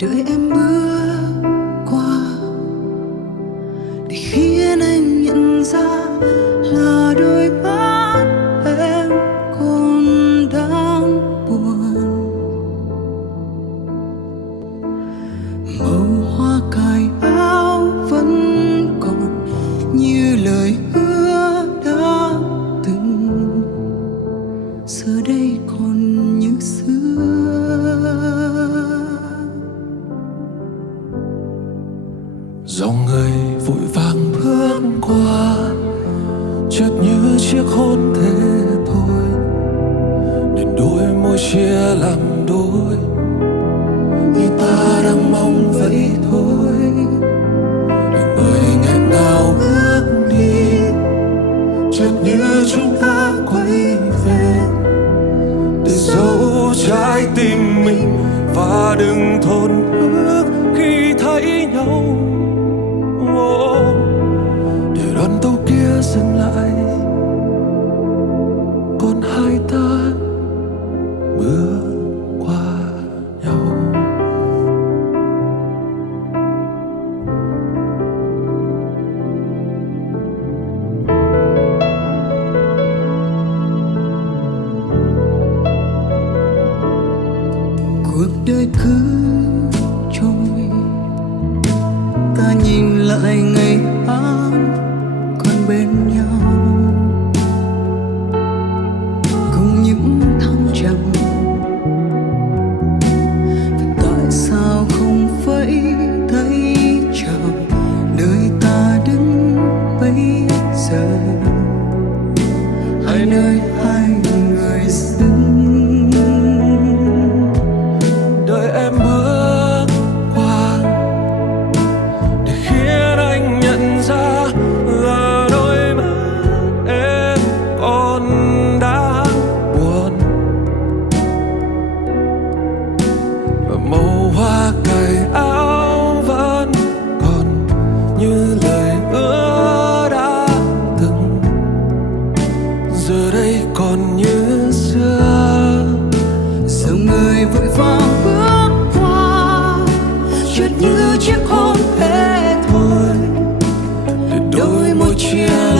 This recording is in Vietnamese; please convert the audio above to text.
Đợi em bước qua để khiến anh nhận ra là đôi mắt em còn đang buồn. Màu hoa cài áo vẫn còn như lời hứa đã từng, giờ đây còn như xưa. Dòng người vội vàng bước qua, chợt như chiếc hôn thế thôi, nên đôi môi chia làm đôi, như ta đang mong vậy thôi. Đừng ơi nghẹn ngào bước đi, chợt như chúng ta quay về để giấu trái tim mình, và đừng thổn thức khi thấy nhau. Để đoàn tàu kia dừng lại, còn hai ta bước qua nhau. Cuộc đời cứ trôi, ta nhìn lại ngày tháng còn bên nhau, cùng những thăng trầm. Và tại sao không phải thấy chờ nơi ta đứng bây giờ, hai nơi hai người dưng. Đợi em bước qua để khiến anh nhận ra là đôi mắt em còn đang buồn, và màu hoa cài áo vẫn còn như lời hứa đã từng, giờ đây còn như xưa. Dòng người vội vàng bước qua, chợt như chiếc hôn thế thôi, Để đôi môi chia